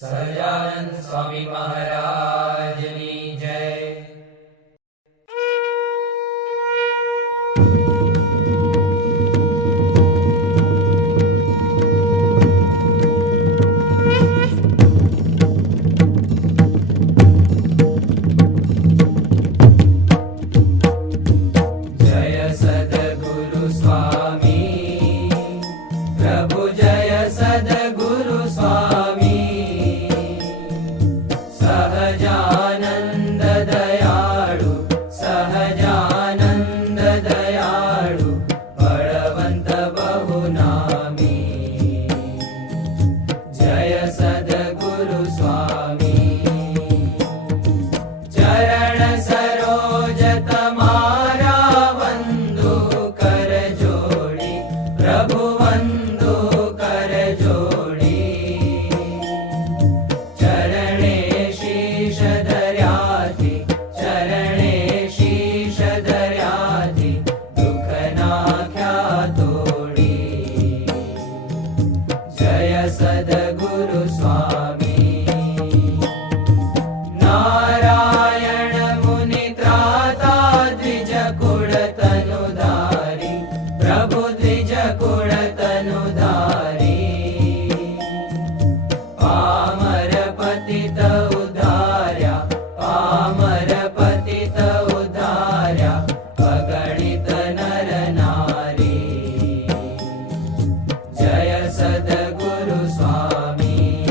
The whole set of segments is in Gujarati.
સહજાનંદ સ્વામી મહારાજની જય. જય સદગુરુ સ્વામી પ્રભુ, જય સદગુરુ સ્વામી, સહજાનંદ દયાળુ, સહજાનંદ દયાળુ, બળવંત બહુ નામી. જય સદગુરુ સ્વામી. ચરણ સરોજ તમારા વંદુ કર જોડી, પ્રભુ વંદુ કર જોડી. ચરણે શીશ ધર્યાથી, ચરણે શીશ ધર્યાથી, દુઃખ નાખ્યા તોડી. જય સદગુરુ સ્વામી. નારાયણ મુનિ ત્રાતા દ્વિજ કુળ તનુધારી, પ્રભુ દ્વિજ કુળ તનુધારી. પામર પતિત ઉદ્ધાર્યા, પામર પતિત ઉદ્ધાર્યા, અગણિત નર નારી. જય સદગુરુ સ્વામી.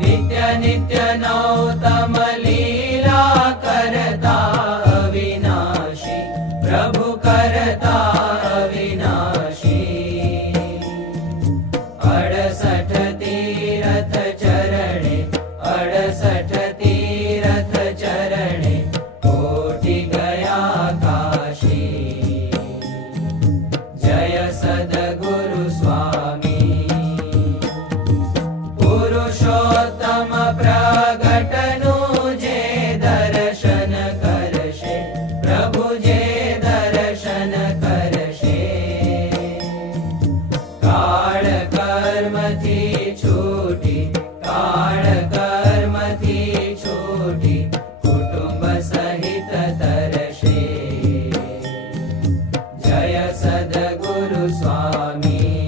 નિત્ય નિત્ય નૌતમ લીલા કરતા અવિનાશી, પ્રભુ કરતા અવિનાશી. 68 તીરથ ચરણે, 68 તીરથ ચરણે, કોટી ગયા કાશી. જય સદગુરુ સ્વામી. પુરુષોત્તમ પ્રગટનું જે દર્શન કરશે, પ્રભુ જે દર્શન કરશે. કાળ કર્મથી છૂટી, કાળ કર્મથી છૂટી, કુટુંબ સહિત તરશે. જય સદગુરુ સ્વામી.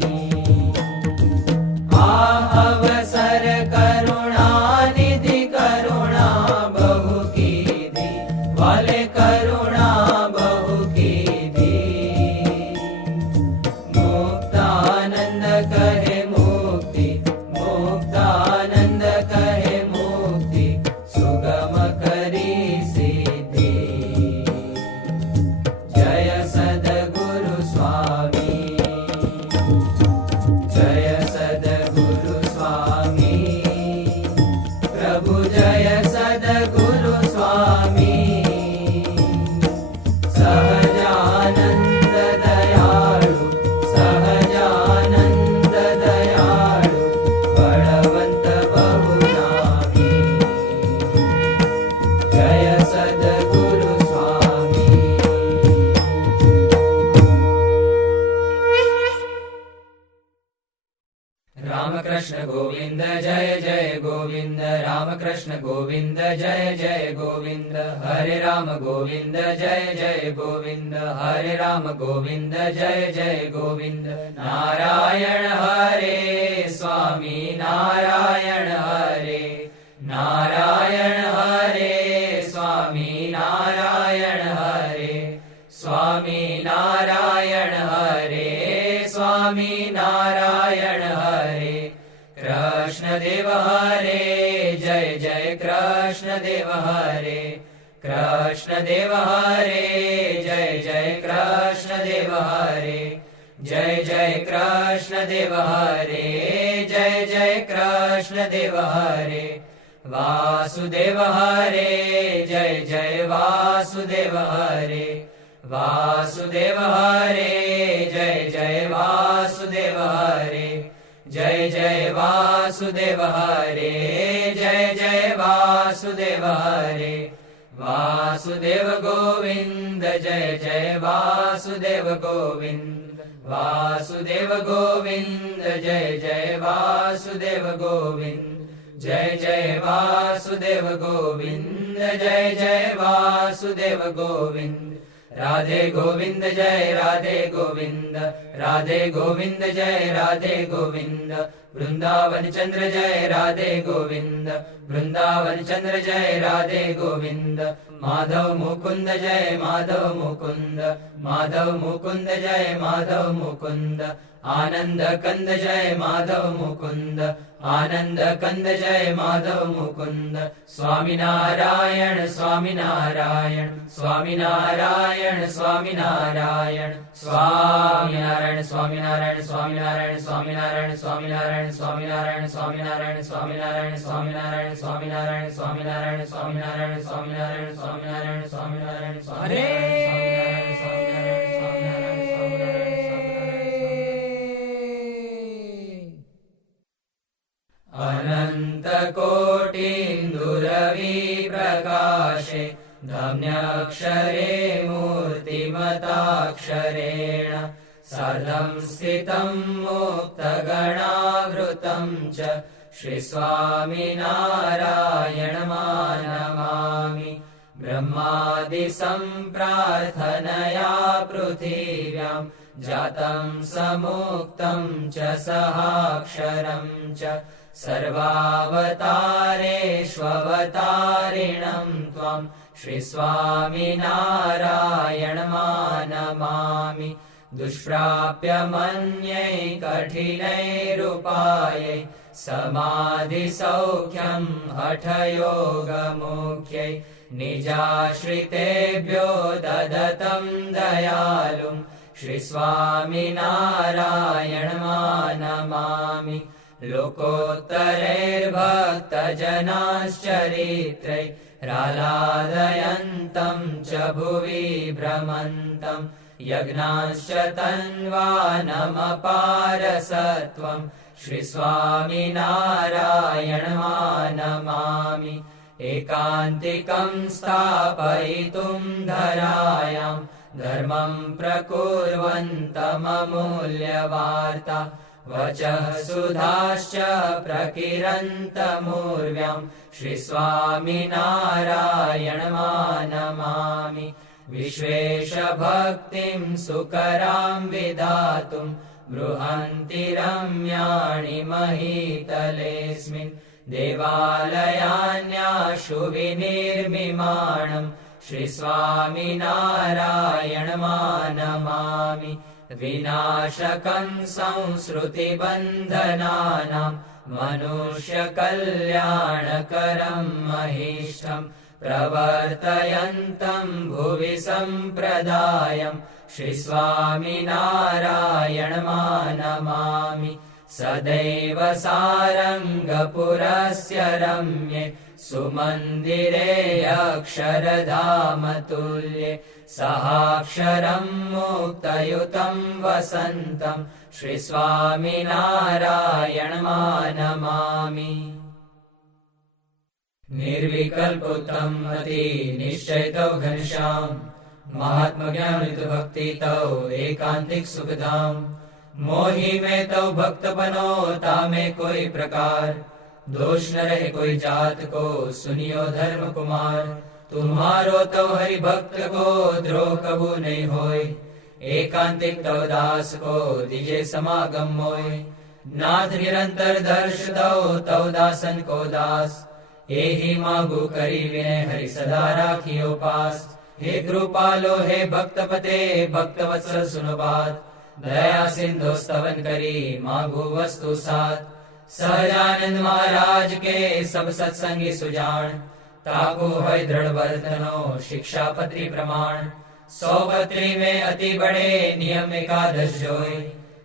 આ અવસર કરુણાનિધિ, કરુણા બહુ કીધી, વાલે કરુણા બહુ કીધી. મુક્તાનંદ કહે મુક્તિ, મુક્તાનંદ કહે મુક્તિ, સુગમ કરી સિદ્ધિ. જય સદગુરુ સ્વામી. જય સદગુરુ સ્વામી, પ્રભુ જય સદગુરુ સ્વામી. સહજાનંદ દયાળુ, સહજાનંદ દયાળુ, બળવંત બહુ નામી. જય સદગુરુ સ્વામી. રામકૃષ્ણ ગોવિંદ જય જય ગોવિંદ, રામકૃષ્ણ ગોવિંદ જય જય ગોવિંદ. હરે રામ ગોવિંદ જય જય ગોવિંદ, હરે રામ ગોવિંદ જય જય ગોવિંદ. નારાયણ હરે સ્વામી, નારાયણ હરે, નારાયણ હરે સ્વામી, નારાયણ હરે, સ્વામી નારાયણ હરે, સ્વામી નારાયણ હરે. કૃષ્ણ દેવ હરે, જય જય કૃષ્ણ દેવ હરે, કૃષ્ણ દેવ હરે, જય જય કૃષ્ણ દેવ હરે, જય જય કૃષ્ણ દેવ હરે, જય જય કૃષ્ણ દેવ હરે. વાસુદેવ હરે, જય જય વાસુદેવ હરે, વાસુદેવ હરે, જય જય વાસુદેવ હરે, જય જય વાસુદેવ હરે, જય જય વાસુદેવ હરે. વાસુદેવ ગોવિંદ, જય જય વાસુદેવ ગોવિંદ, वासुदेव गोविन्द जय जय वासुदेव गोविन्द जय जय वासुदेव गोविन्द जय जय वासुदेव गोविन्द राधे गोविन्द जय राधे गोविन्द राधे गोविन्द जय राधे गोविन्द वृन्दावन चन्द्र जय राधे गोविन्द वृन्दावन चन्द्र जय राधे गोविन्द माधव मुकुन्द जय माधव मुकुन्द माधव मुकुन्द जय माधव मुकुन्द आनन्द कन्द जय माधव मुकुन्द आनन्द कन्द जय माधव मुकुन्द स्वामिनारायण स्वामिनारायण स्वामिनारायण स्वामिनारायण स्वामिनारायण स्वामिनारायण स्वामिनारायण स्वामिनारायण स्वामिनारायण स्वामिनारायण स्वामिनारायण स्वामिनारायण स्वामिनारायण स्वामिनारायण स्वामिनारायण स्वामिनारायण स्वामिनारायण स्वामिनारायण स्वामिनारायण अनंत कोटिन्दुरवि प्रकाशे धम्याक्षरे मूर्तिमताक्षरेण सार्धं स्थितं मुक्तगणावृतं च श्रीस्वामिनारायणमानमामि ब्रह्मादिसम्प्रार्थनया पृथिव्यां जातं समुक्तं च सहाक्षरं च सर्वावतारेष्ववतारिणं त्वां श्रीस्वामिनारायणमानमामि दुष्प्राप्य मन्यै कठिनैरुपायै समाधिसौख्यं हठयोगमुख्यै निजाश्रितेभ्यो ददतं दयालुं श्रीस्वामिनारायणमानमामि लोकोत्तरैर्भक्तजनाश्चरित्रै रालादयन्तं च भुवि भ्रमन्तं यज्ञाश्च तन्वानमपारसत्वं श्रीस्वामिनारायणमानमामि एकान्तिकं स्थापयितुं धरायां धर्मं प्रकुर्वन्तममूल्यवार्ता वचः सुधाश्च प्रकिरन्तमूर्व्यां श्रीस्वामिनारायणमानमामि विश्वेशभक्तिं सुकरां विधातुं बृहन्ति रम्याणि महीतलेऽस्मिन् देवालयान्याशु विनिर्मिमाणं श्रीस्वामिनारायणमानमामि विनाशकं संसृतिबन्धनानां मनुष्यकल्याणकरं महिष्ठं प्रवर्तयन्तं भुवि सम्प्रदायं श्रीस्वामिनारायणमानमामि सदैव सारङ्गपुरस्य रम्ये सुमन्दिरे अक्षरधामतुल्ये सहाक्षरं मुक्तयुतं वसन्तं श्रीस्वामिनारायणमानमामि निर्विकल्पोत्तम अति निश्चयतो घनश्याम महात्मज्ञानितभक्तितो एकांतिक सुखधाम मोहि में तो भक्त बनो तामे कोई प्रकार दोष न रहे कोई जात को सुनियो धर्म कुमार तुम्हारो तो हरि भक्त को द्रोह कबू नहीं होय एकांतिक तव दास को दिजे समागम मोय नाथ निरंतर दर्श दो तव दासन को दास एहि मागु करी विनय हरि सदा राखियो पास हे कृपालो हे भक्तपते भक्तवत्सल सुनो बात दया सिंधु स्तवन करी मागु वस्तु साथ सहजानंद महाराज के सब सत्संगी सुजान ताको है दृढ़ वर्तनो शिक्षा पत्री प्रमाण 100 पत्री में अति बड़े नियम एकादश जोय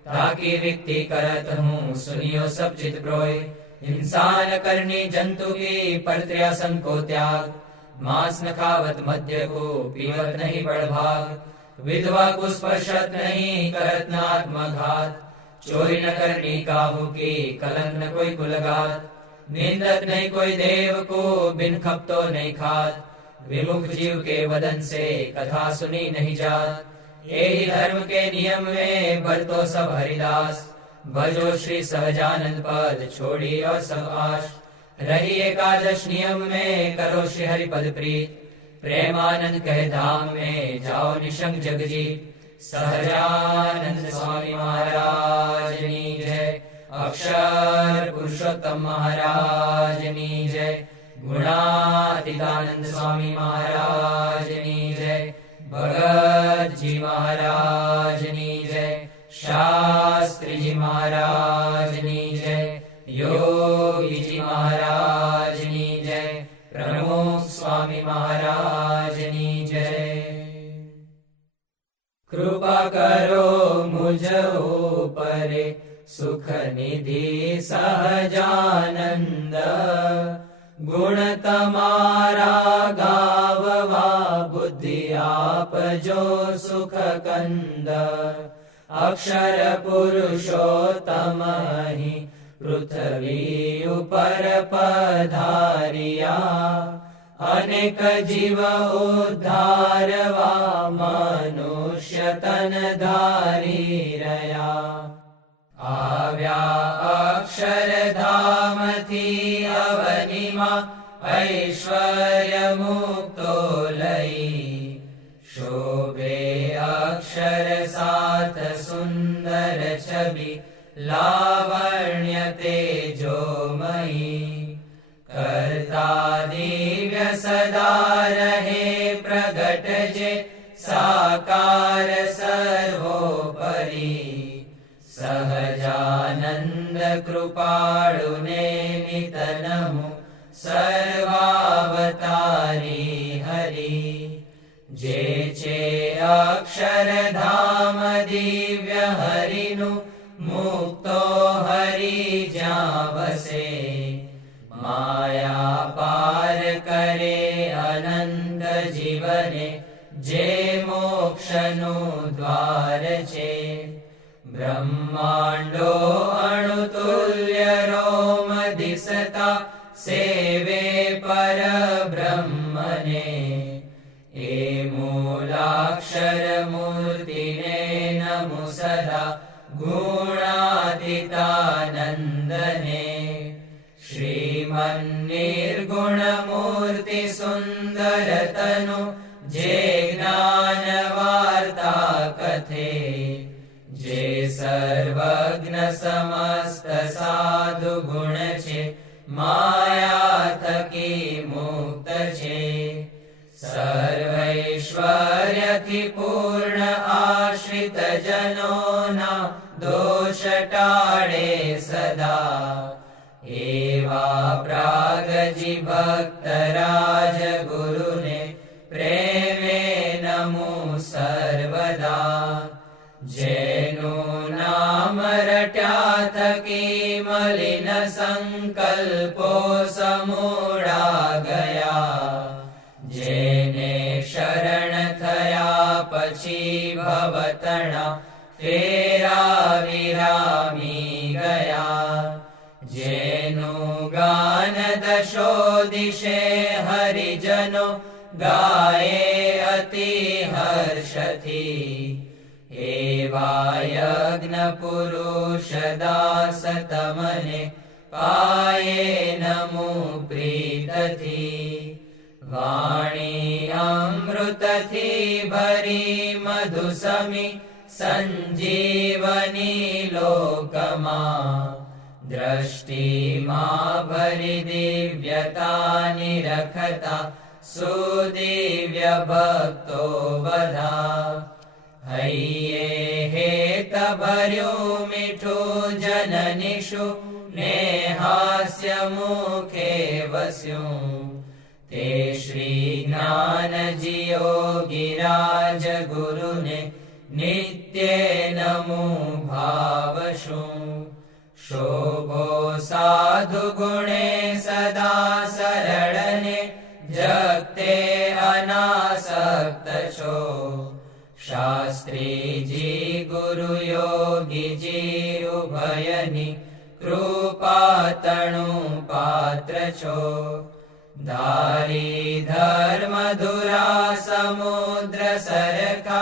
ताकि विक्ति करत हूँ सुनियो सब चित ब्रोय इंसान करनी जंतु की परत्र्यासन को त्याग मांस न खावत मद्य को पीवत नहीं बड़भाग विधवा को स्पर्शत नहीं करत न आत्मघात चोरी न करनी काहू की कलंक न कोई कुलगात निंदत नहीं कोई देव को बिन खपतो नहीं खात विमुख जीव के वदन से कथा सुनी नहीं जात यही धर्म के नियम में भरतो सब हरिदास, भजो श्री सहजानंद पद छोड़ी और सब आश। रही एकादश नियम में करो श्री हरि पद प्रीत, प्रेमानंद कहे धाम में जाओ निशंक जगजीत। सहजानंद स्वामी महाराज की जय, अक्षर पुरुषोत्तम महाराज की जय, गुणातीतानंद स्वामी महाराज की जय, भगत जी महाराज की जय, शास्त्री जी महाराज की जय, योगी जी महाराज की जय, प्रमुख स्वामी महाराज की जय। कृपा करो मुझ ऊपर सुख निधि सहजानंद, गुण तमारा गाववा बुद्धि आप जो सुख कंद। अक्षर पुरुषोत्तम ही पृथ्वी ऊपर पधारिया, अनेक जीव उद्धारवा मनुष्य तन धारी रया। आव्या अक्षरधाम थी अवनिमा ऐश्वर्य मुक्तो लई, शोभे अक्षर साथ सुंदर छवि लावण्य तेजोमयी। कर्ता दिव्य सदा रहे प्रगट जे साकार सर्वोपरि। सहजानंद कृपाळुने नितनमु सर्वावतारी हरि। जेचे अक्षरधाम दिव्य हरिनु मुक्तो हरि जावसे। माया पार करे अनंत जीवने जे मोक्षनु द्वार छे। ब्रह्मांडो अणुतुल्य रोम दिसता सेवे पर ब्रह्मने। ए मूलाक्षर मूर्तिने नमो सदा गुणातीतानंदने। श्रीमन्निर्गुण मूर्ति सुंदर तनु जे ज्ञान वार्ता कथे। जे सर्वज्ञ समस्त साधु गुण छे माया थकी मुक्त छे। सर्वैश्वर्य थी पूर्ण आश्रित जनोना दोष टाळे सदा। एवा प्रागजी भक्त राज गुरुने प्रेमे नमो सर्वदा। जेनु नाम रट्या थकी मलिन संकल्पो समूढ़ा गया। जेने शरण थया पछी भवतणा फेरा विरामी गया। जेनु गान दशो दिशे हरिजनो गाये अति हर्षथी। एवा यज्ञ पुरुष दास तमने पाये नमो प्रीतथी। वाणी अमृत थी भरी मधुसमी संजीवनी लोकमा। दृष्टि मां भरी दिव्यता निरखता सुदिव्य भक्तो बधा। हइये हेत भर्यो मीठो जननिषु ने हास्य मुखे वस्यो। ते श्री ज्ञान जियो गिराज गुरुने नित्य नमो भावशु। शोभो साधु गुणे सदा सरळने जगते अनासक्त छो। शास्त्री जी गुरु योगी जी उभयनी कृपा तणु पात्र छो। धारी धर्म धुरा समुद्र सरखा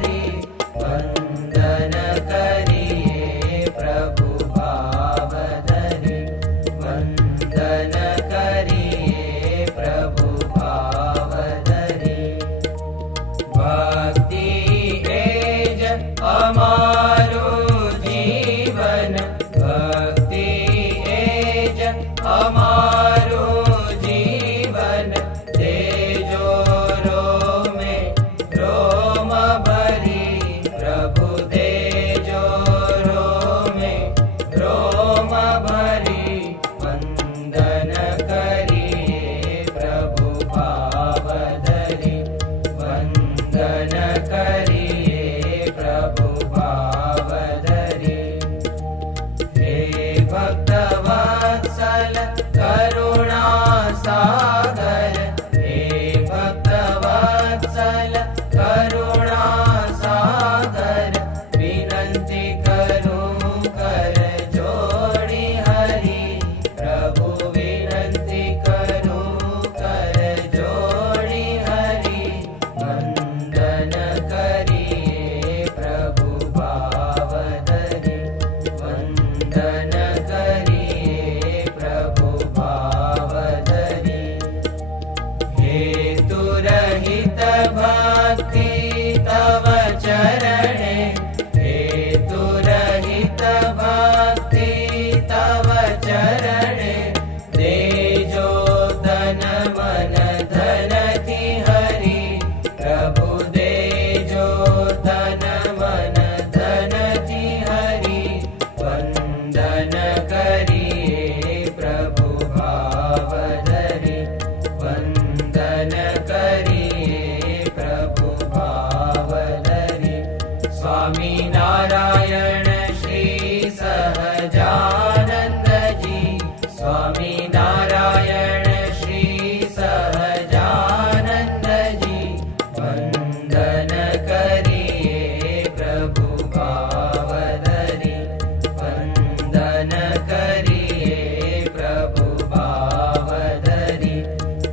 અમારું જીવન દેજો રોમે રોમ ભરી પ્રભુ દેજો રોમે રોમ ભરી વંદન કરીએ પ્રભુ ભાવ ધરી વંદન કરીએ પ્રભુ ભાવ ધરી હે ભક્ત વત્સલ કરુણા સાગર હે ભક્ત વત્સલ કરુણા સાગર વિનંતી કરું કર જોડી હરી પ્રભુ વિનંતી કરું કર જોડી હરી વંદન કરીએ પ્રભુ ભાવ ધરી વંદન કરીએ પ્રભુ ભાવ ધરી હેતુ રહિત ભક્તિ તવ ચરણે હેતુ રહિત ભક્તિ તવ ચરણે દેજો તન મન ધનથી હરી પ્રભુ દેજો તન મન ધનથી હરી વંદન કરીએ પ્રભુ ભાવ ધરી વંદન કરીએ પ્રભુ ભાવ ધરી સ્વામી નારાયણ શ્રી સહજાનંદજી સ્વામી નારાયણ શ્રી સહજાનંદજી વંદન કરીએ પ્રભુ ભાવ ધરી વંદન કરીએ પ્રભુ ભાવ ધરી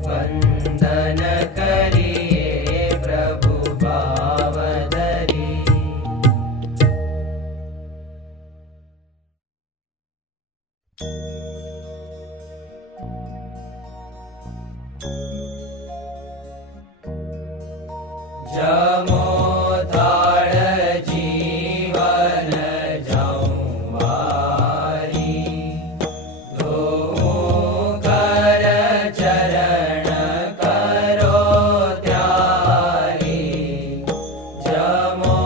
વંદન કરીએ પ્રભુ ભાવ ધરી જમો થાળ જીવન જાઉં વારી ધોઉં કર ચરણ કરો ત્યારી જમો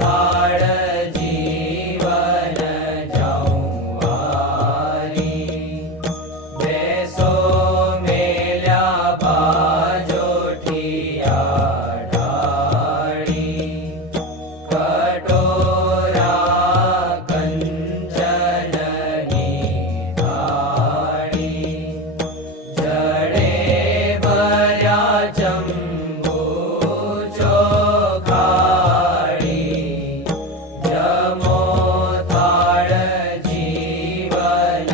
થાળ જીવન જાઉં વારી બેસો મેલ્યા બાજોઠિયા ઢાળી કટોરા કંચનની થાળી જડે ભર્યા ચંબુ ચોખાડી જમો થાળ જીવન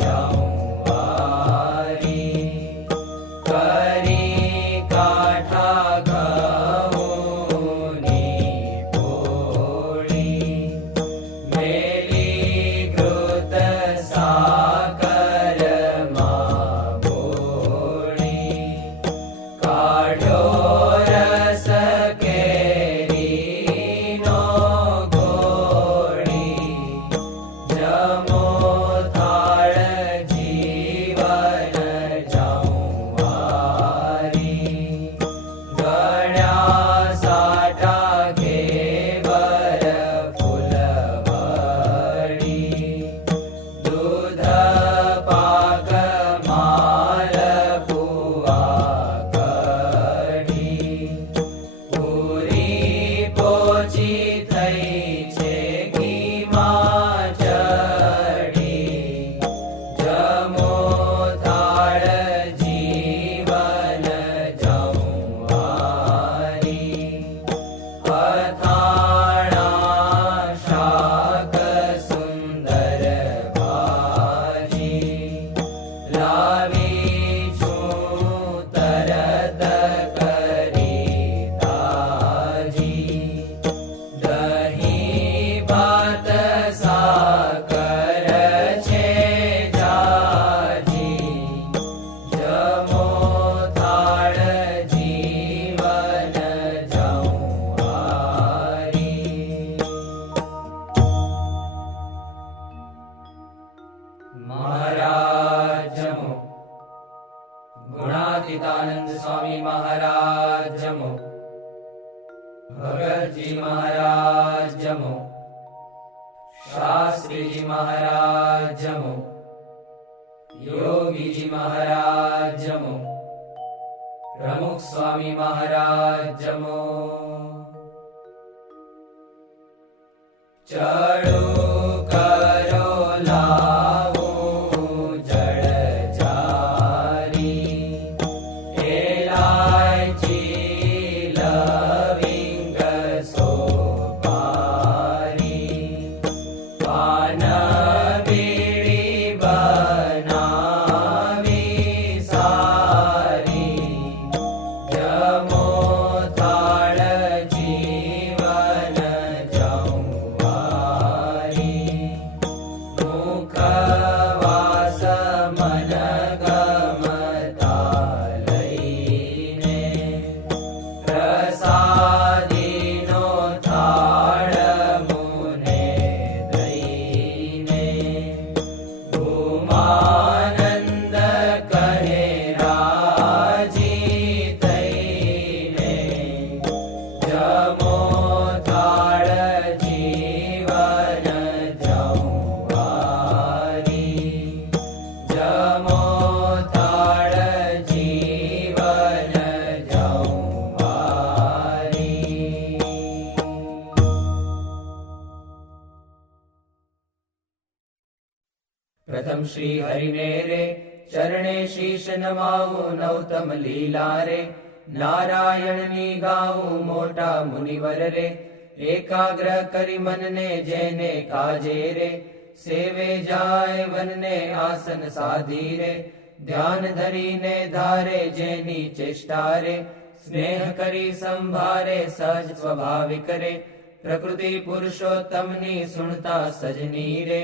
જાઉં વારી કરી કાઠા ઘઉંની પોળી મેલી ઘૃત સાકરમાં બોળી કાઢ્યો રસ કેરીનો ગોળી જમો થાળ જીવન જાઉં વારી ગણ્યા સાટા ઘેવર ફૂલવડી દૂધ પાક માલ પુઆ કઢી પૂરી પોચી થઈ છે ઘીમાં ચડી જમો થાળ જીવન જાઉં વારી અથાણાં શાક સુંદર ભાજી લાવી છું તરત કરી તાજી દહીં ભાત સાકર છે જાજી જમો થાળ જીવન જાઉં વારી મારા સચ્ચિદાનંદ સ્વામી મહારાજ જમો, ભગતજી મહારાજ જમો, શાસ્ત્રીજી મહારાજ જમો, યોગીજી મહારાજ જમો, પ્રમુખ સ્વામી મહારાજ જમો. ચડો કરો લાવો જળ જારી, એલાયચી લવિંગ સોપારી, પાન બીડી બનાવી સારી, જમો થાળ જીવન જમવારી, મુખવાસ મન ગમતા લઈને, પ્રસાદીનો થાળ મુને દઈને, ભૂમાનંદ કહે રાજી થઈને, જમો થાળ જીવન જમવારી, જમો થાળ જીવન જમવારી. પ્રથમ શ્રી હરિને રે ચરણે શીશ નમાવું, નવતમ લીલા રે નારાયણની ગાવું, મોટા મુનિવર રે એકાગ્ર કરી મનને જેને કાજે રે, સેવે જાય વનને આસન સાધી રે, ધ્યાન ધરીને ધારે જેની ચેષ્ટા રે, સ્નેહ કરી સંભારે સહજ સ્વભાવિક રે, પ્રકૃતિ પુરુષોત્તમની સુણતા સજની રે,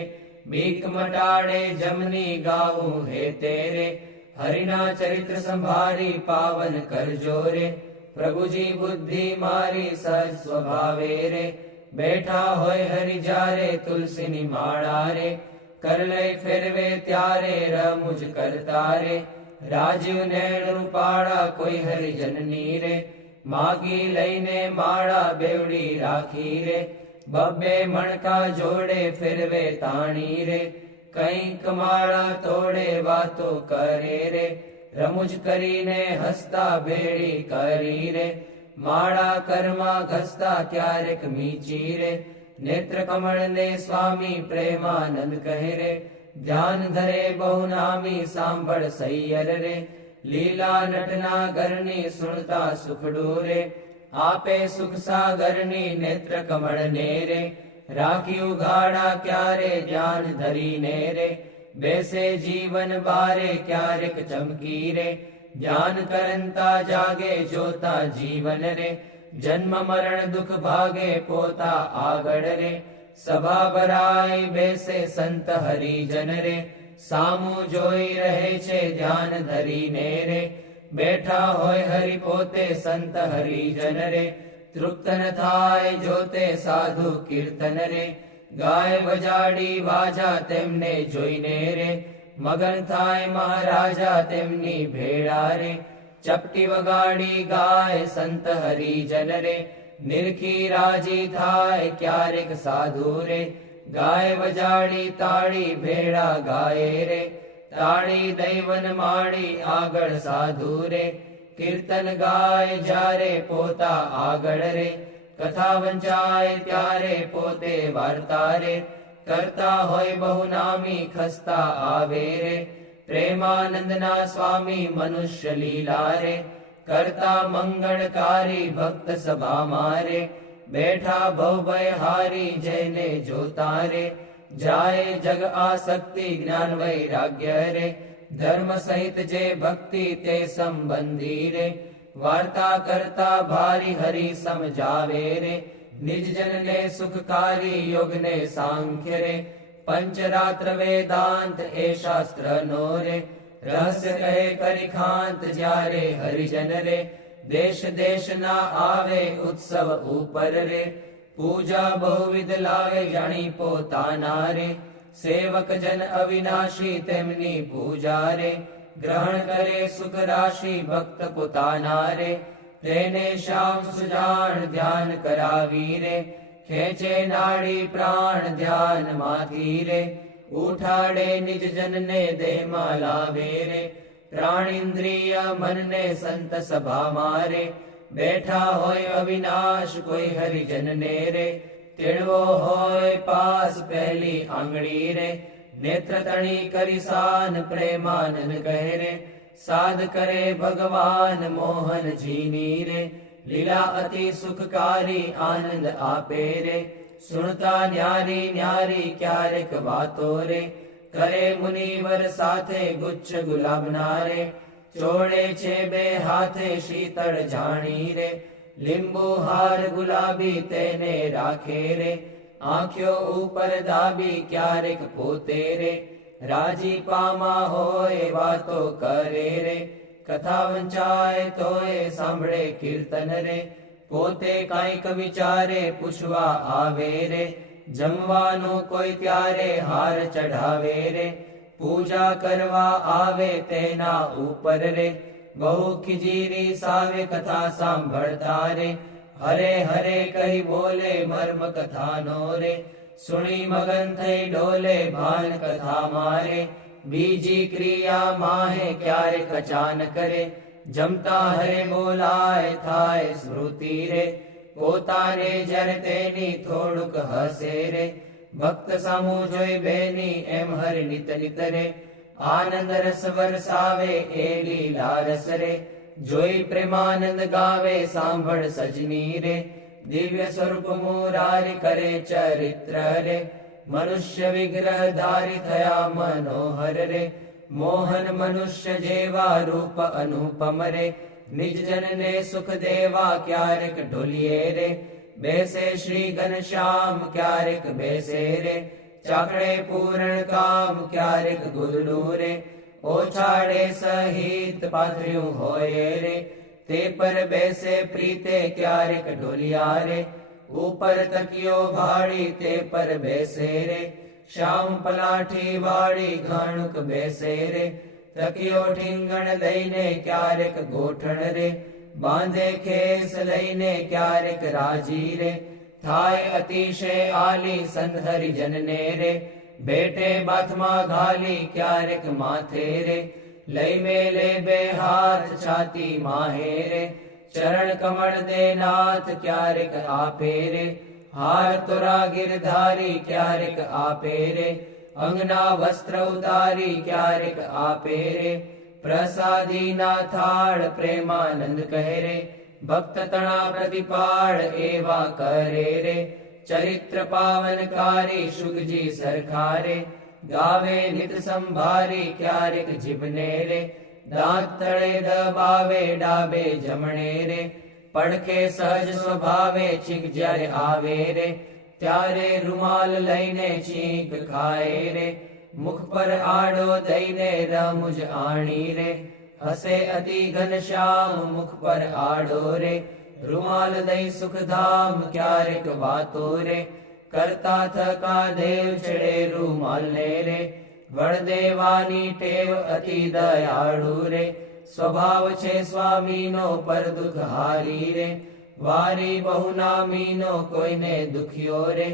બીક મટાડે જમની ગાવું હે તેરે, હરિના ચરિત્ર સંભારી પાવન કરજો રે, પ્રભુજી બુદ્ધિ મારી સહજ સ્વભાવે રે, બેઠા હોય હરિ જારે તુલસીની માળા રે, કર લઈ ફેરવે ત્યારે રમુજ કરતા રે, રાજીવ નૈણ રૂપાળા કોઈ હરિજનની રે, માગી લઈને માળા બેવડી રાખી રે, બબ્બે મણકા જોડે ફેરવે તાણી રે, કંઈક માળા તોડે વાતો કરે રે, રમુજ કરીને હસતા ભેળી કરી રે, માળા કરમાં ઘસતા ક્યારેક મીચી રે, નેત્ર કમળને સ્વામી પ્રેમાનંદ કહે રે, ધ્યાન ધરે બહુ નામી સાંભળ સૈયર રે, લીલા નટના ઘરની સુણતા સુખડું રે, આપે સુખ સાગરની નેત્ર કમળને રે, રાખ્યું ગાડા ક્યારે ધ્યાન ધરીને રે, બેસે જીવન બારે ક્યારેક ચમકી રે, ધ્યાન કરંતા જાગે જોતા જીવન રે, જન્મ મરણ દુઃખ ભાગે પોતા આગળ રે, સભા ભરાય બેસે સંત હરિજન રે, સામું જોઈ રહે છે ધ્યાન ધરીને રે, બેઠા હોય હરિ પોતે સંત હરિજન રે, તૃપ્ત ન થાય જોતે સાધુ કીર્તન રે, ગાય વજાડી વાજા તેમને જોઈને રે, મગન થાય મહારાજા તેમની ભેળા રે, ચપટી વગાડી ગાય સંત હરિજન રે, નિરખી રાજી થાય ક્યારેક સાધુ રે, ગાય વજાડી તાળી ભેળા ગાય રે, તાળી દૈવન માળી આગળ સાધુ રે, કીર્તન ગાય જ્યારે પોતા આગળ રે, કથા વંચાય ત્યારે પોતે વાર્તા રે, કરતા હોય બહુ નામી ખસ્તા આવે રે, પ્રેમાનંદના સ્વામી મનુષ્ય લીલા રે, કરતા મંગળકારી ભક્ત સભા મારે, બેઠા ભવભય હારી જઈને જોતા રે, જાય જગ આસક્તિ જ્ઞાન વૈરાગ્ય રે, ધર્મ સહિત જે ભક્તિ તે સંબંધી રે, વાર્તા કરતા ભારી હરિ સમજાવે રે, નિજ જનને સુખકારી યોગને સાંખ્ય રે, પંચરાત્ર વેદાંત એ શાસ્ત્ર નો રે, રહસ્ય કહે કરી ખાંત જ્યારે હરિજન રે, દેશ દેશના આવે ઉત્સવ ઉપર રે, પૂજા બહુવિધ લાવે જાણી પોતાના રે, સેવક જન અવિનાશી તેમની પૂજા રે, ગ્રહણ કરે સુખ રાશિ ભક્ત પોતાના રે, તેને શ્યામ સુજાણ ધ્યાન કરાવી રે, ખેંચે નાડી પ્રાણ ધ્યાન માંથી રે, ઉઠાડે નિજ જનને દેહમાં લાવે રે, પ્રાણિન્દ્રિય મનને સંત સભામાં રે, બેઠા હોય અવિનાશ કોઈ હરિજનને રે, તેડવો હોય પાસ પહેલી આંગળી રે, નેત્ર તણી કરી સાન પ્રેમાનંદ કહે રે, સાધ કરે ભગવાન મોહનજીની રે, લીલા અતિ સુખકારી આનંદ આપે રે, સુણતા ન્યારી ન્યારી ક્યારેક વાતો રે, કરે મુનિવર સાથે ગુચ્છ ગુલાબના રે, ચોળે છે બે હાથે શીતળ જાણી રે, લીંબુ હાર ગુલાબી તેને રાખે રે, આંખ્યો ઉપર દાબી ક્યારેક પોતે રે, રાજી પામા હોય વાતો કરે રે, કથા વંચાય તોય સાંભળે કીર્તન રે, પોતે કાંઈક વિચારે પૂછવા આવે રે, જમવાનું કોઈ ત્યારે હાર ચઢાવે રે, પૂજા કરવા આવે તેના ઉપર રે, બહુ ખીજીરી સાવે કથા સાંભળતા રે, હરે હરે કહી બોલે મર્મ કથાનો રે, સુણી મગન થઈ ડોલે ભાન કથા મારે, બીજી ક્રિયા માહે ક્યારેક અચાનક રે, જમતા હરે બોલાય થાય સ્મૃતિ રે, પોતાને જ્યારે તેની થોડુંક હસે રે, ભક્ત સામું જોઈ બેની એમ હરિ નિત નિત રે, આનંદ રસ વરસાવે એ લીલા રસ રે, જોઈ પ્રેમાનંદ ગાવે સાંભળ સજની રે, દિવ્ય સ્વરૂપ મુરારી કરે ચરિત્ર રે, મનુષ્ય વિગ્રહ ધારી થયા મનોહર રે, મોહન મનુષ્ય જેવા રૂપ અનુપમ રે, નિજ જનને સુખ દેવા ક્યારેક ઢોલીએ રે, બેસે શ્રી ઘનશ્યામ ક્યારેક બેસે રે, ચાકડે પૂરણ કામ ક્યારેક ગુદડું રે, ઓછાડે સહિત પાથર્યું હોય રે, તે પર બેસે પ્રીતે ક્યારેક ઢોલિયા રે, ઉપર તકિયો ભાડી તે પર બેસે રે, શ્યામ પલાઠી વાળી ઘાણુક બેસે રે, તકિયો ઠીંગણ દઈને ક્યારેક ગોઠણ રે, બાંધે ખેસ લઈને ક્યારેક રાજી રે, થાય અતિશય આલી સંત હરિજનને રે, બેટે બાથમાં ઘાલી ક્યારેક માથે રે, લઈ મેલે બે હાથ છાતી માહે રે, ચરણ કમળ દે નાથ ક્યારેક આપે રે, હાર તોરા ગિરધારી ક્યારેક આપે રે, અંગના વસ્ત્ર ઉતારી ક્યારેક આપે રે, પ્રસાદીના થાળ પ્રેમાનંદ કહે રે, ભક્ત તણા પ્રતિપાળ એવા કરે રે, ચરિત્ર પાવનકારી શુગજી સરખારે, ગાવે નિત સંભારી ક્યારેક જીભને રે, દાંત તળે દબાવે ડાબે જમણે રે, પડખે સહજ સ્વભાવે છીંક જ્યારે આવે રે, ત્યારે રૂમાલ લઈને છીંક ખાય રે, મુખ પર આડો દઈને રમુજ આણી રે, હસે અતિ ઘનશ્યામ મુખ પર આડો રે, રૂમાલ દઈ સુખધામ ક્યારેક વાતો રે, કરતા થકા દેવ છેડે રૂમાલ ને રે, વળ દેવાની ટેવ અતિ દયાળુ રે, સ્વભાવ છે સ્વામીનો પર દુઃખ હારી રે, વારી બહુ નામીનો કોઈને દુખ્યો રે,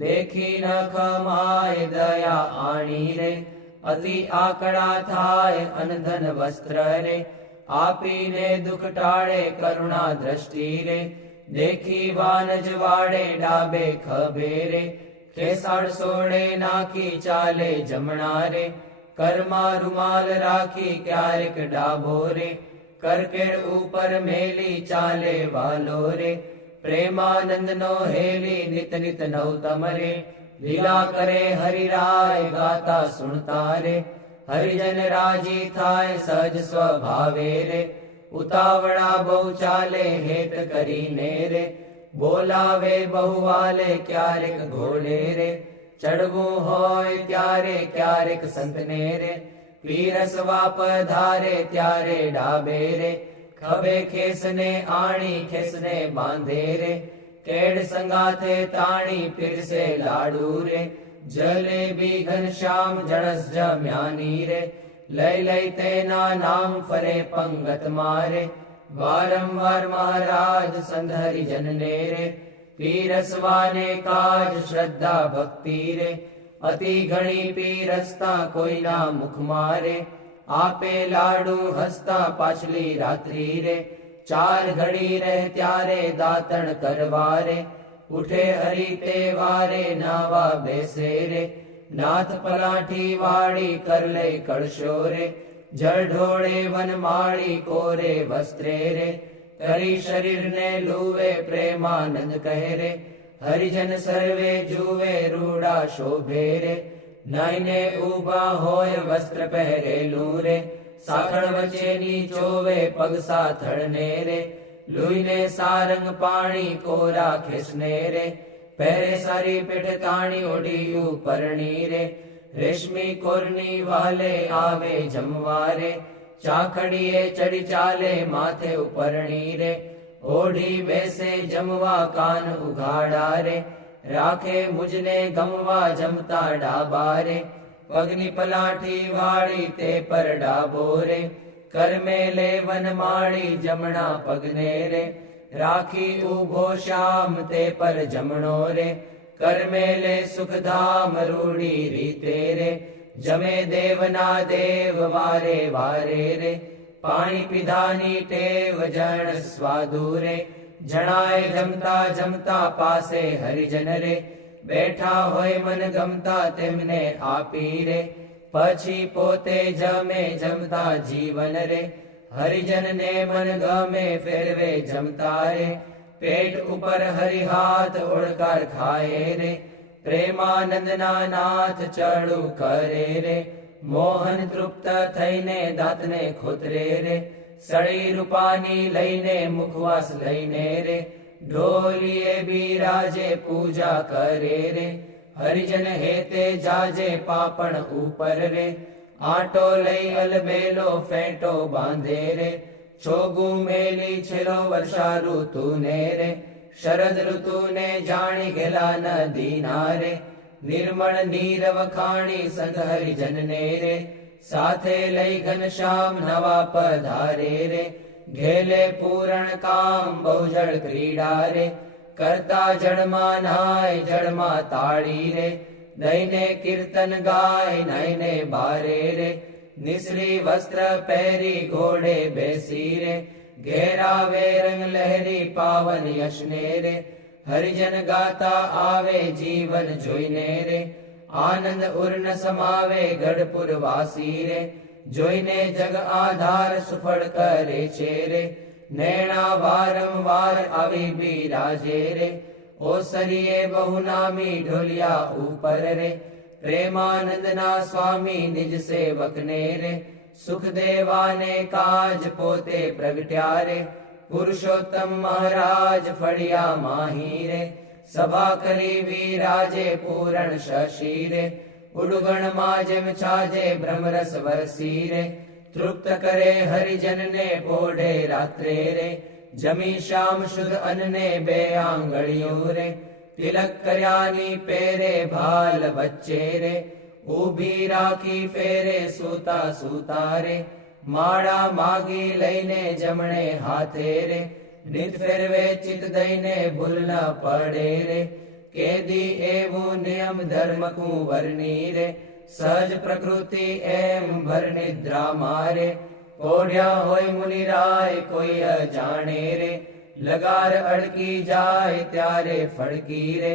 દેખી ન ખમાય દયા આણી રે, અતિ આકડા થાય અનધન વસ્ત્ર રે, આપીને દુઃખ ટાળે કરુણા દ્રષ્ટિ રે, દેખી વાનજ વાડે ડાબે ખભે રે, કેસાડ સોડે નાખી ચાલે જમણા રે, કરમાં રૂમાલ રાખી ક્યારેક ડાબો રે, કરકેડ ઉપર મેલી ચાલે વાલો રે, પ્રેમાનંદ નો હેલી નિત નિત નવતમ રે, લીલા કરે હરિરાય ગાતા સુણતા રે, હરિજન રાજી થાય સહજ સ્વભાવે રે, ઉતાવળા બહુ ચાલે હેત કરીને રે, બોલાવે બહુ વાલે ક્યારેક ઘોડે રે, ચડવું હોય ત્યારે ક્યારેક સંતને રે, પીરસવા પધારે ત્યારે ડાબે રે, ખભે ખેસને આણી ખેસને બાંધે રે, કેડ સંગાથે તાણી પીરસે લાડુ રે, જલેબી ઘનશ્યામ જણસ જમ્યાની રે, લઈ લઈ તેના નામ ફરે પંગત મારે. વારંવાર મહારાજ સંત હરિજનને રે, પીરસવાને કાજ શ્રદ્ધા ભક્તિ રે. અતિ ઘણી પીરસતા કોઈના મુખ મારે, આપે લાડુ હસતા પાછલી રાત્રિ રે. ચાર ઘડી રહે ત્યારે દાતણ કરવા રે, ઉઠે હરિ તે વારે નાવા બેસે રે. નાથ પલાઠી વાળી કર લે કળશો રે, જળ ઢોળે વનમાળી કોરે વસ્ત્રે રે. કરી શરીરને લુવે પ્રેમાનંદ કહે રે, હરિજન સર્વે જુવે રૂડા શોભે રે. નાઈને ઊભા હોય વસ્ત્ર પહેરેલું રે, સાખળ વચ્ચેની ચોવે પગ સાથળને રે. લુઈને સારંગ પાણી કોરા ખેસને રે, પહેરે સારી પેઠ તાણી ઓઢી ઉપરણી રે. રેશમી કોરની વાલે આવે જમવા રે, ચાખડીએ ચડી ચાલે માથે ઉપરણી રે. ઓઢી બેસે જમવા કાન ઉઘાડા રે, રાખે મુજને ગમવા જમતા ડાબા રે. પગની પલાઠી વાળી તે પર ડાબો રે, કરમે લે વનમાળી જમણા પગને રે. રાખી ઊભો શ્યામ તે પર જમણો રે, કરમે લે સુખધામ રૂડી રીતે રે. જમે દેવના દેવ વારે વારે રે, પાણી પીધાની ટેવ જણ સ્વાદુ રે. જણાય જમતા જમતા પાસે હરિજન રે, બેઠા હોય મન ગમતા તેમને આપી રે. પછી પોતે જમે જમતા જીવન રે, હરિજનને મન ગમે ફેરવે જમતા રે. પેટ ઉપર હરિહાથ ઓળકાર ખાય રે, પ્રેમાનંદના નાથ ચડું કરે રે. મોહન તૃપ્ત થઈને દાંતને ખોતરે રે, સળી રૂપાની લઈને મુખવાસ લઈને રે. ઢોલીએ બિરાજે પૂજા કરે રે, હરિજન હેતે જાજે પાપણ ઉપર રે. આટો લઈ અલબેલો ફેંટો બાંધે રે, છોગું મેલી છેલ્લો વર્ષા ઋતુને રે. શરદ ઋતુને જાણી ગેલા નદીના રે, નિર્મળ નીર વખાણી સંત હરિજનને રે. સાથે લઈ ઘનશ્યામ નવા પધારે રે, ઘેલે પૂરણ કામ બહુજળ ક્રીડા રે. કરતા જળમાં નાય જળમાં તાળી રે, દઈને કીર્તન ગાય નાઈને બારે રે. નિસરી વસ્ત્ર પહેરી ઘોડે બેસી રે, ઘેરાવે રંગ લહેરી પાવન યશને રે. હરિજન ગાતા આવે જીવન જોઈને રે, આનંદ ઉર્ન સમાવે ગઢપુર વાસી રે. જોઈને જગ આધાર સુફળ કરે છે રે, નૈણા વારંવાર આવી બિરાજે રે. ઓસરીએ બહુનામી ઢોલિયા ઉપર રે, પ્રેમાનંદના સ્વામી નિજ સેવકને રે. સુખ દેવાને કાજ પોતે પ્રગટ્યા રે, પુરુષોત્તમ મહારાજ ફળિયા માહી રે. સભા કરી વિરાજે પૂરણ શશી રે, ઉડગણમાં જેમ છાજે બ્રહ્મરસ વરસી રે. તૃપ્ત કરે હરિજનને પોઢે રાત્રે રે, જમી શ્યામ શુદ્ધ અન્ને બે આંગળીઓ રે. તિલક કર્યાની પેરે ભાલ વચ્ચે રે, ઊભી રાખી ફેરે સૂતા સૂતા રે. માળા માગી લઈને જમણે હાથે રે, નિત ફેરવે ચિત દઈને ભૂલ ન પડે રે. કેદી એવું નિયમ ધર્મ કુંવરની રે, સહજ પ્રકૃતિ એમ ભર નિદ્રા મારે. ઓઢ્યા હોય મુનિરાય કોઈ અજાણે રે, લગાર અડકી જાય ત્યારે ફડકી રે.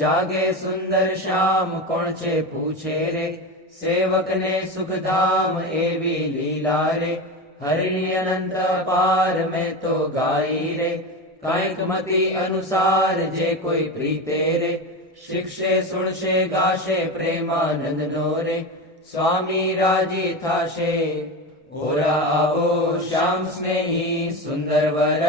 જાગે સુંદર શ્યામ કોણ છે પૂછે રે, સેવકને સુખધામ એવી લીલા રે. હરિની અનંત પાર મેં તો ગાઈ રે, કાંઈક મતિ અનુસાર જે કોઈ પ્રીતે રે. શિક્ષે સુણશે ગાશે પ્રેમાનંદ નો રે, સ્વામી રાજી થાશે. ગોરા આવો શ્યામ સ્નેહી સુંદર વર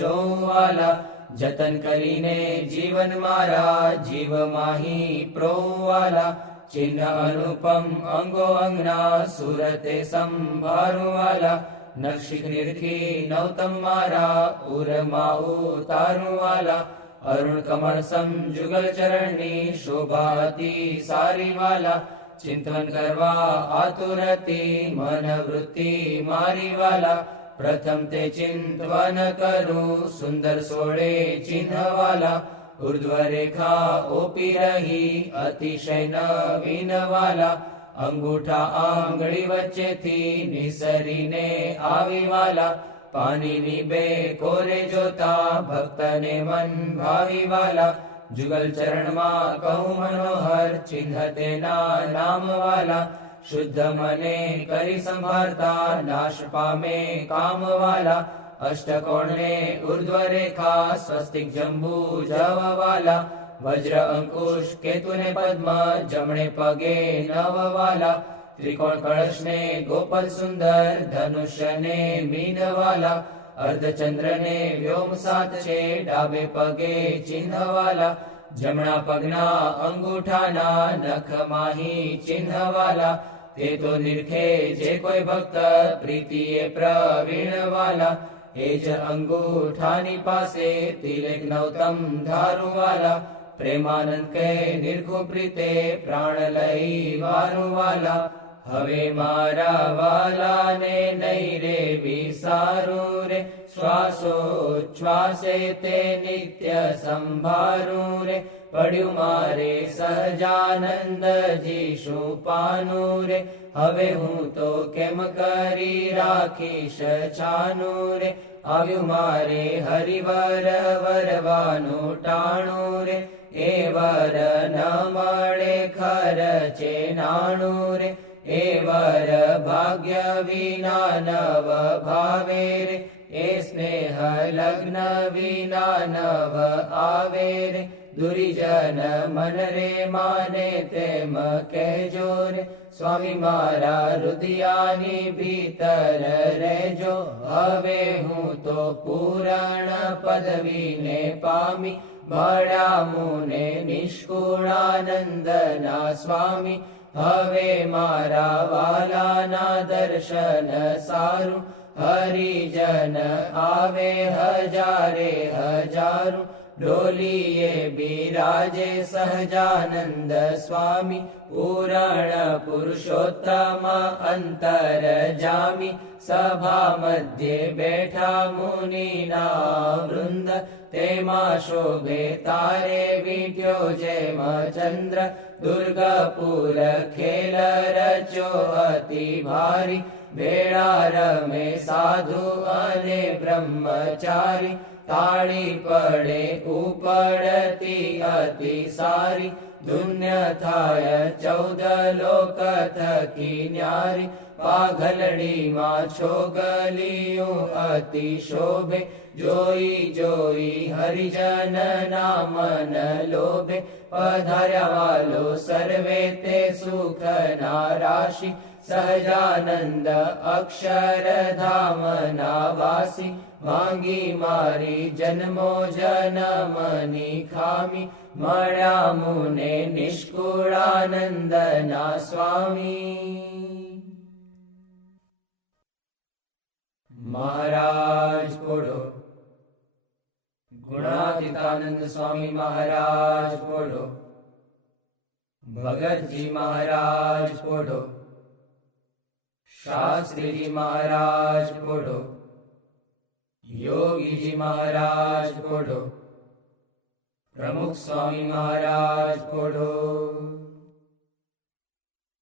જોવાલા, જતન કરીને જીવન મારા જીવ માહી પ્રોવાલા. ચિહ્ન અનુપમ અંગો અંગના સુરતે સંભાળવાલા, નક્ષિક નિરખી નવતમ મારા ઉરમાં ઉતારવાલા. અરુણ કમળ સમ જુગલ ચરણની શોભાતી સારી વાલા, ચિંતન કરવા આતુરતી મન વૃત્તિ મારી વાલા. પ્રથમ તે ચિંતવન કરું સુંદર સોળે ચિહ્નવાલા. ઉર્ધ્વ રેખા ઓપી રહી અતિશય નવીન વાલા. અંગૂઠા આંગળી વચ્ચેથી નિસરીને આવી વાલા. પાણીની બે કોરે જોતા ભક્તને મન ભાવી વાલા. જુગલ ચરણમાં કહું મનોહર ચિહ્ન તેના નામ વાલા. શુદ્ધ મને કરી સંભાળતા નાશ પામે કામ વાલા. અષ્ટકોણને ઉર્ધ્વ રેખા સ્વસ્તિક જંબુ જવ વાલા. વજ્ર અંકુશ કેતુને પદ્મ જમણે પગે નવ વાલા. ત્રિકોણ કળશને ગોપલ સુંદર ધનુષ્યને મીન વાલા. અર્ધચંદ્રને વ્યોમ સાત છે ડાબે પગે ચિહ્ન વાલા. જમણા પગના અંગૂઠાના નખ માહી ચિહ્ન વાલા. તે તો નિરખે જે કોઈ ભક્ત પ્રીતિએ પ્રવીણ વાલા. એ જ અંગૂઠાની પાસે તિલક નવતમ ધારું વાલા. પ્રેમાનંદ કહે નિર્ખુ પ્રીતે પ્રાણ લઈ વારું વાલા. હવે મારા વાલાને નહીં રે વિસારું રે. શ્વાસોચ્છ્વાસે તે નિત્ય સંભારું રે. પડ્યું મારે સહજાનંદજી શું પાનું રે. હવે હું તો કેમ કરી રાખીશ છાનું રે. આવ્યું મારે હરિવર વરવાનું ટાણું રે. એ વર ન મળે ખર્ચે નાણું રે. એ વર ભાગ્ય વિના નવ ભાવે રે. એ સ્નેહ લગ્ન વિના નવ આવે રે. દુરીજન મન રે માને તેમ કહેજો રે. સ્વામી મારા હૃદયાની ભીતર રહેજો. હવે હું તો પૂરણ પદવીને પામી. મળ્યા મુને નિષ્કુળાનંદના સ્વામી. હવે મારા વાલાના દર્શન સારું. હરિજન આવે હજારે હજારું. ડોલીએ બિરાજે સહજાનંદ સ્વામી. પૂરણ પુરુષોત્તમ અંતર જામી. સભા મધ્યે બેઠા મુનિના વૃંદ. તેમાં શોભે તારે વીટ્યો જેમ ચંદ્ર. દુર્ગાપુર ખેલ રચ્યો અતિ ભારી. બેડા રમે સાધુ અને બ્રહ્મચારી. તાળી પડે ઉપડતી અતિ સારી. ધુન્ય થાય 14 લોક થકી ન્યારી. પાઘલડીમાં છોગલિયું અતિ શોભે. જોઈ જોઈ હરિજન નામન લોભે. પધાર્યા વાલો સર્વે તે સુખના રાશિ. સહજાનંદ અક્ષરધામના વાસી. માંગી મારી જન્મો જન્મની ખામી. મળ્યા મુને નિષ્કુળાનંદના સ્વામી. મહારાજ બોલો. ગુણાતીતાનંદ સ્વામી મહારાજ બોલો. ભગતજી મહારાજ બોલો. શાસ્ત્રીજી મહારાજ બોલો. યોગીજી મહારાજ બોલો. પ્રમુખ સ્વામી મહારાજ બોલો.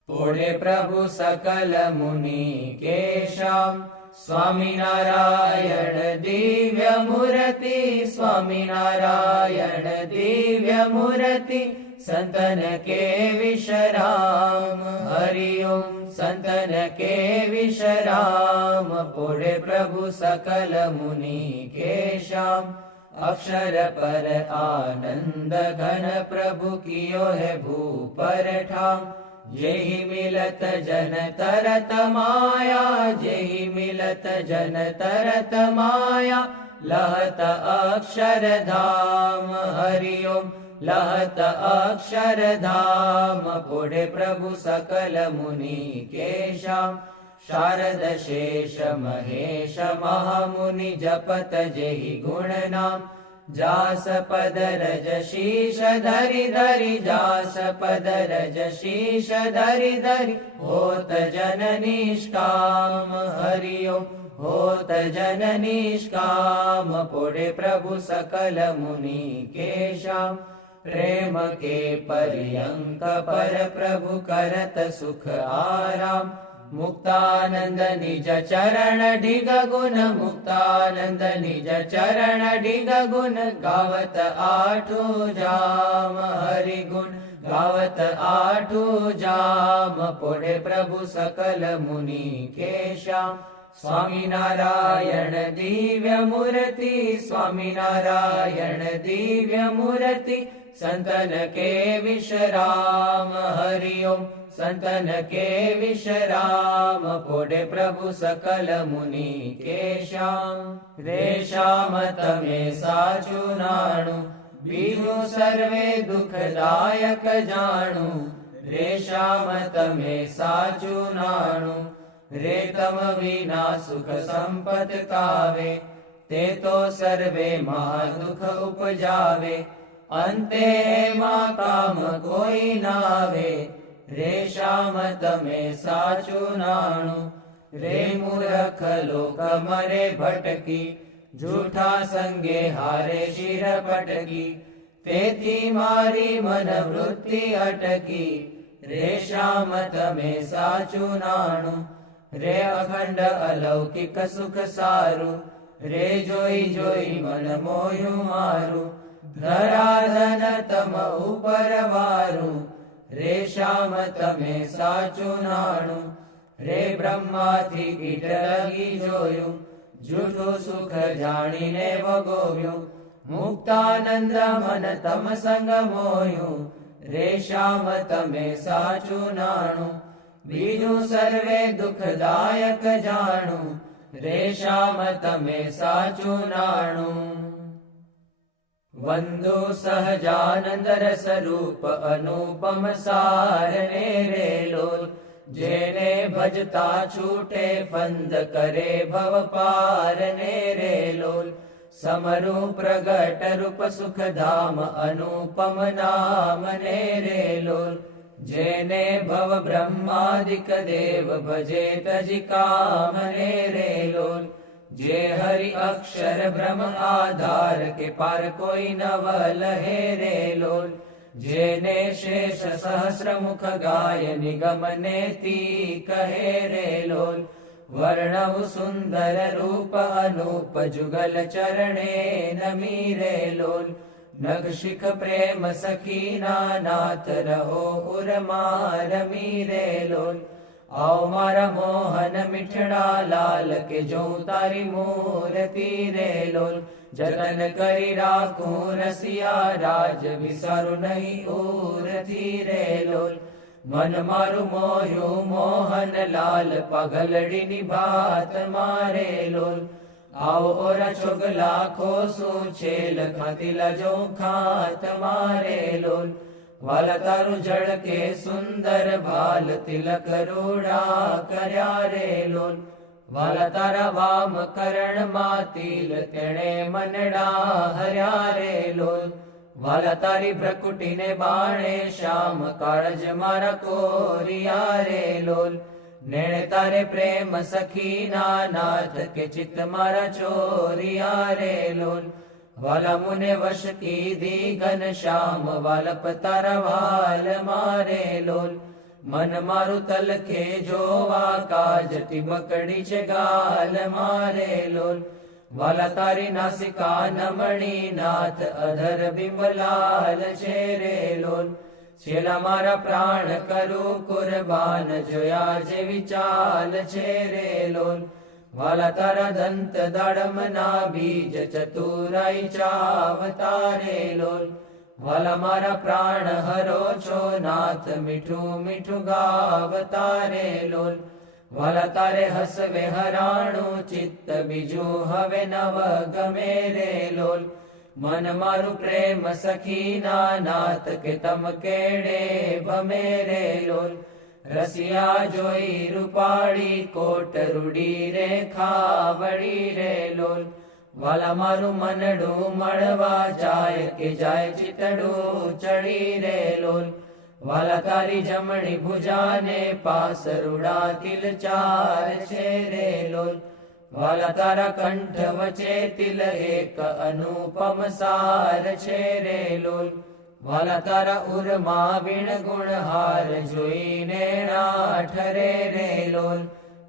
બોલે પ્રભુ સકલ મુનિ કેશામ. સ્વામિનારાયણ દિવ્ય મૂર્તિ. સ્વામિનારાયણ દિવ્ય મૂર્તિ. સંતન કે વિશ્રામ. હરિ ઓમ સંતન કે વિશ્રામ. પોઢે પ્રભુ સકલ મુનિ કેશામ. અક્ષર પર આનંદ ઘન પ્રભુ કિયો હે ભૂપર ઠામ. જેહી મિલત જન તરત માયા. જેહી મિલત જન તરત માયા. લહત અક્ષરધામ. હરિ ઓમ લહત અક્ષરધામ. પોઢે પ્રભુ સકલ મુનિ કેશામ. શારદ શેષ મહેશ મહામુનિ જપત જેહી ગુણ નામ. જાસપદ રજ શીશ ધરી ધરી જાસપદ રજ શીશ ધરી ધરી હોત જન નિષ્કામ હરિ ઓમ હોત જન નિષ્કામ પોડે પ્રભુ સકલ મુનિ કેશામ પ્રેમ કે પર્યંક પર પ્રભુ કરત સુખ આરામ મુક્તાનંદ નિજ ચરણ ઢીગ ગુણ મુક્તાનંદ નિજ ચરણ ઢીગ ગુણ ગાવત આઠું જામ હરિ ગુણ ગાવત આઠું જામ પોડે પ્રભુ સકલ મુનિ કેશામ સ્વામિનારાયણ દિવ્ય મૂર્તિ સ્વામિનારાયણ દિવ્ય મૂર્તિ સંતન કે વિશ્રામ હરિ ઓમ સંતન કે વિશ્રામ પોડે પ્રભુ સકલ મુનિ કેશામ રેશામ તમે સાચું નાણું બીજું સર્વે દુઃખદાયક જાણું રેશામ તમે સાચું નાણું રેતમ વિના સુખ સંપત કાવે તે તો સર્વે માં દુઃખ ઉપજાવે અંતે એમાં કામ કોઈ નાવે રેશામ તમે સાચું નાણું રે મૂર્ખ લોક મરે ભટકી જૂઠા સંગે હારે શિર પટકી તેથી મારી મન વૃત્તિ અટકી રેશામ તમે સાચું નાણું રે અખંડ અલૌકિક સુખ સારું રે જોઈ જોઈ મન મોયું મારું ધરાધન તમ ઉપર વારું રેશામ તમે સાચું નાણું રે બ્રહ્માથી કીટ લગી જોયું જૂઠું સુખ જાણીને ભોગવ્યું મુક્તાનંદ મન તમ સંગ મોયું રેશામ તમે સાચું નાણું બીજું સર્વે દુઃખદાયક જાણું રેશામ તમે સાચું નાણું વંદો સહજાનંદ રસ રૂપ અનુપમ સારને રે લોલ જેને ભજતા છૂટે ફંદ કરે ભવ પારને રે લોલ સમરૂ પ્રગટ રૂપ સુખધામ અનુપમ નામ ને રે લોલ જેને ભવ બ્રહ્માદિક દેવ ભજે તજી કામ ને રે લોલ જે હરિ અક્ષર બ્રહ્મ આધાર કે પાર કોઈ નવ લહે રે લોલ જેને શેષ સહસ્ર મુખ ગાય નિગમ નેતિ કહે રે લોલ વર્ણવ સુંદર રૂપ અનુપ જુગલ ચરણે નમી રે લોલ નગ શિખ પ્રેમ સખીના નાથ રહો ઉરમાં રમી રે લોલ આવ મારા મોહન મીઠડા લાલ કે જો તારી મૂર્તિ રે લોલ જતન કરી રાખું રસિયા રાજ વિસારું નહીં ઉરથી રે લોલ મન મારું મોયું મોહન લાલ પગલડીની ભાત મારે લોલ આવો ઓરા છોગ લાખો શું છે લખાતી લજો ખાત મારે લોલ વાલા તારું જળ કે સુંદર ભાલ તિલક રૂડા કર્યા રે લોલ વાલા તારા વામ કરણ માં તિલ તેણે મનડા હર્યા રે લોલ વાલા તારી ભ્રકુટીને બાણે શ્યામ કાળજ મારા કોરિયા રે લોલ નેણે તારે પ્રેમ સખીના નાથ કે ચિત્ત મારા ચોરિયા રે લોલ વાલા મુને વશ કીધી ઘન શ્યામ વાલપ તારા વાલ મારે લોલ મન મારું તલખે જોવા કાજ ટીબકડી છે ગાલ મારે લોલ વાલા તારી નાસિકા નમણી નાથ અધર બિંબલાલ છે રે લોલ છેલ્લા મારા પ્રાણ કરું કુરબાન જોયા જેવી ચાલ છે રે લોલ વાલા તારા દંત દાડમ ના બીજ ચતુરાઈ ચાવતા રે લોલ વાલા મારા પ્રાણ હરો છો નાથ મીઠું મીઠું ગાવતા રે લોલ વાલા તારે હસવે હરાણું ચિત્ત બીજું હવે નવ ગમે રે લોલ મન મારું પ્રેમ સખીના નાથ કે તમ કેડે ભમે રે લોલ રસિયા જોઈ રૂપાળી કોટ રૂડી રે ખાવડી રે લોલ વાલા મારું મનડું મળવા જાય કે જાય ચિતડું ચડી રે લોલ. વાલા તારી જમણી ભુજાને પાસરુડા તિલ ચાર છે રે લોલ. વાલા તારા કંઠ વચ્ચે તિલ એક અનુપમ સાર છે રે લોલ. વાલા તારા ઉરમાં વીણ ગુણ હાર જોઈને ઠરે રે લોલ.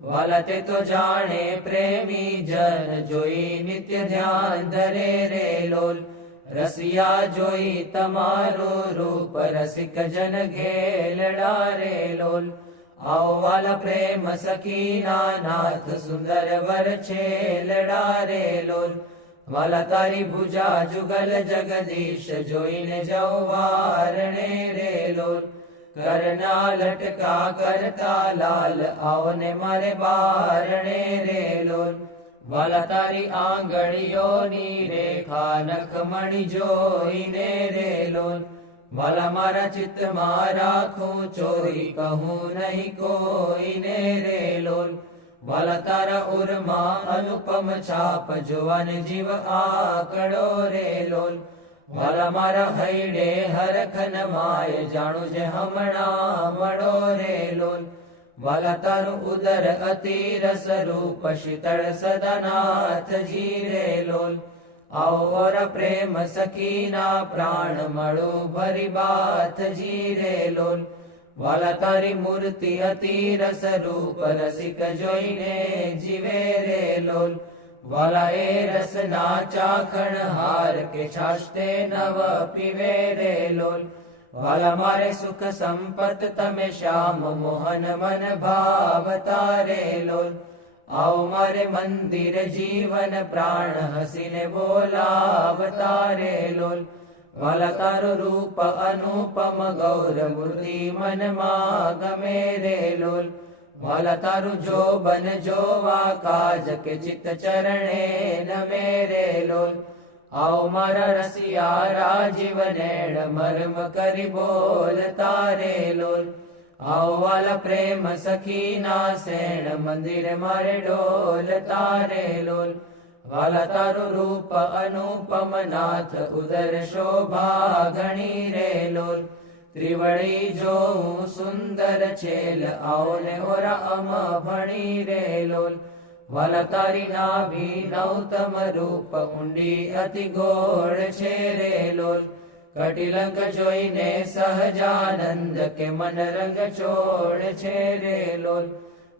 વાલા તે તો જાણે પ્રેમી જન જોઈ નિત્ય ધ્યાન ધરે રે લોલ. રસિયા જોઈ તમારું રૂપ રસિક જન ઘેલડા રે લોલ. આવો વાલા પ્રેમ સખીના નાથ સુંદર વર છેલડા રે લોલ. વાલા તારી ભુજા જુગલ જગદીશ જોઈને જવારણે રે લોલ. કરના લટકા કરતા લાલ આવને મારે બારણે રે લોલ. વાલા તારી આંગળીઓની રેખા નખમણી જોઈને રે લોલ. વાલા મારા ચિત્તમાં રાખું ચોરી કહું નહીં કોઈને રે લોલ. વાલા તારા ઉરમાં અનુપમ છાપ જોવાને જીવ આકડો રે લોલ. વાલા મારા હૈડે હરખન માય જાણું જે હમણાં મળો રે લોલ. વાલા તારું ઉદર અતિ રસ રૂપ શીતળ સદાનાથજી રે લોલ. ઓર પ્રેમ સખીના પ્રાણ મળું ભરી બાથજી રે લોલ. વાલા તારી મૂર્તિ અતિ રસ રૂપ રસિક જોઈને જીવે રે લોલ. વાલા એ રસના ચાખણ હાર કે છાશતે નવ પીવે રે લોલ. વાલા મારે સુખ સંપત તમે શ્યામ મોહન મન ભાવતા રે લોલ. આવો મારે મંદિર જીવન પ્રાણ હસીને બોલાવતા રે લોલ. વાલા તારું રૂપ અનુપમ ગૌર મૂર્તિ મનમાં ગમે રે લોલ. વાલા તારું જોબન જોવા કાજ કે ચિત્ત ચરણે નમે રે લોલ. આવો મારા રસિયા રાજીવ નેણ મર્મ કરી બોલતા રે લોલ. આવો વાલા પ્રેમ સખીના સેણ મંદિર મારે ડોલતા રે લોલ. વાલા તારું રૂપ અનુપમ નાથ ઉદર શોભા ઘણી રે લોલ. ત્રિવળી જોઉં સુંદર છેલ આવને ઓરા અમ ભણી રે લોલ. વાલા તારી નાભી નૌતમ રૂપ ઊંડી અતિ ગોળ છે રે લોલ. કટિલંક જોઈને સહજાનંદ કે મન રંગ ચોળ છે રે લોલ.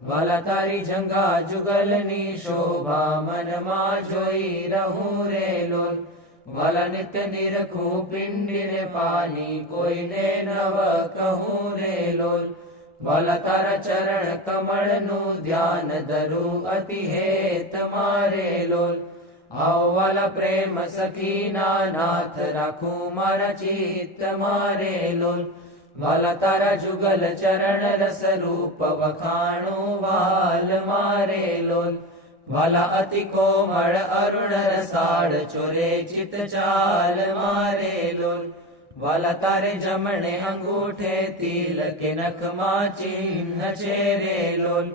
વાલા તારી જંગા જુગલની શોભા મનમાં જોઈ રહું રે લોલ. વાલા નિત્ય નિરખું પિંડીને પાની કોઈને નવ કહું રે લોલ. વાલા તારા ચરણ કમળનું ધ્યાન ધરું અતિ હેત મારે લોલ. આવો વાલા પ્રેમ સખીના નાથ રાખું મારા ચિત્ત મારે લોલ. વાલા તારા જુગલ ચરણ રસ રૂપ વખાણું વાલ મારે લોલ. વાલા અતિ કોમળ અરુણ રસાળ ચોરે ચિત ચાલ મારે લોલ. વાલા તારે જમણે અંગૂઠે તિલ કે નખમાં ચિહ્ન છે રે લોલ.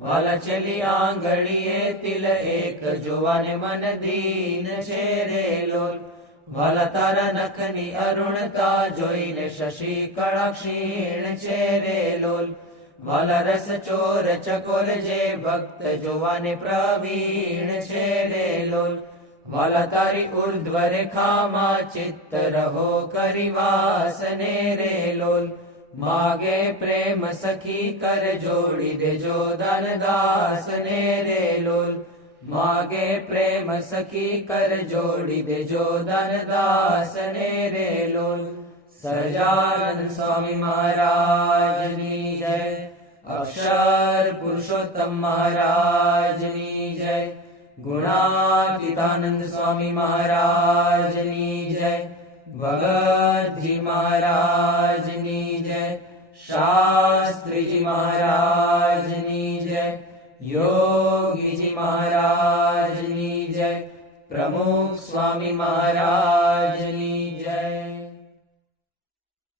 વાલા ચલી આંગળીએ તિલ એક જોવાને મન દીન છે રે લોલ. વાલા તારા નખની અરુણતા જોઈને શશી કળા ક્ષીણ છે રે લોલ. વાલા રસ ચોર ચકોર જે ભક્ત જોવાને પ્રવીણ છે રે લોલ. વાલા તારી ઉર્ધ્વ રેખામાં ચિત્ત રહો કરી વાસને રે લોલ. માગે પ્રેમ સખી કર જોડી દેજો દાન દાસને રે લોલ. માગે પ્રેમ સખી કર જોડી દેજો દાન દાસને રે લોલ. સહજાનંદ સ્વામી મહારાજની જય. અક્ષર પુરુષોત્તમ મહારાજની જય. ગુણાતીતાનંદ સ્વામી મહારાજની જય. ભગતજી મહારાજની જય. શાસ્ત્રીજી મહારાજની જય. યોગીજી મહારાજની જય. પ્રમુખ સ્વામી મહારાજની